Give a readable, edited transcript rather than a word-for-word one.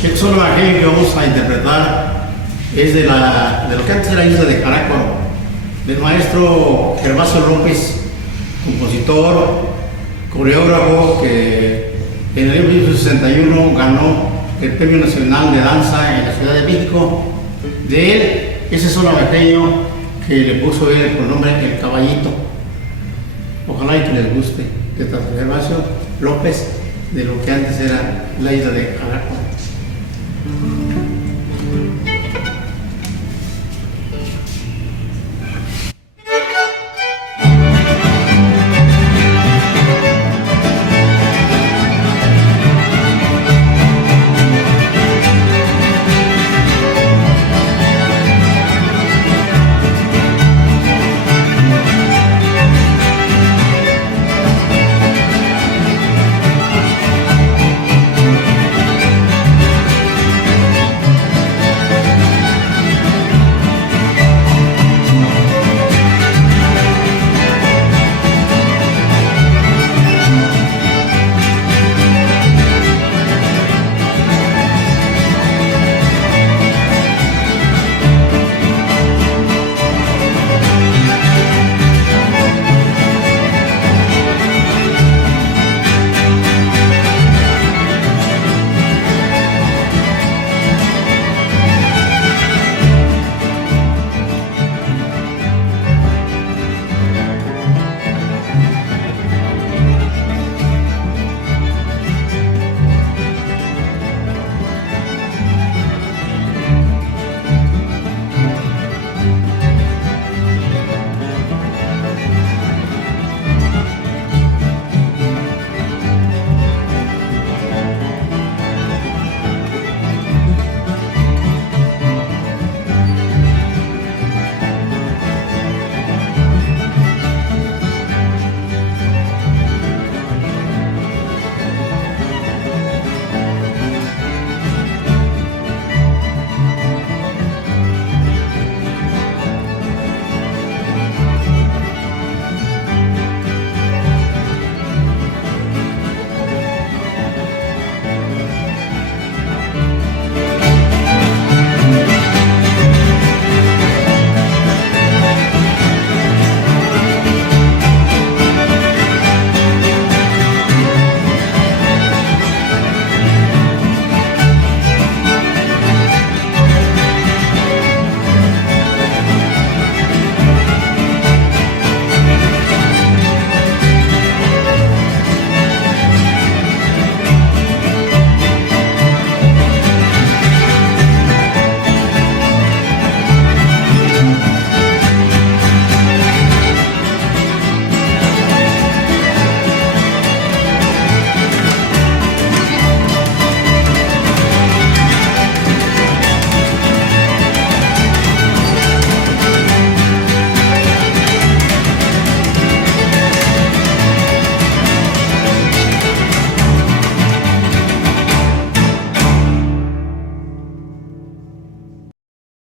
El solo evangelio que vamos a interpretar es de lo que antes era la isla de Carácuaro, del maestro Gervasio López, compositor, coreógrafo, que en el 1961 ganó el Premio Nacional de Danza en la Ciudad de México. De él, ese solo evangelio que le puso él por nombre El Caballito. Ojalá y que les guste de Gervasio López, de lo que antes era la isla de Carácuaro.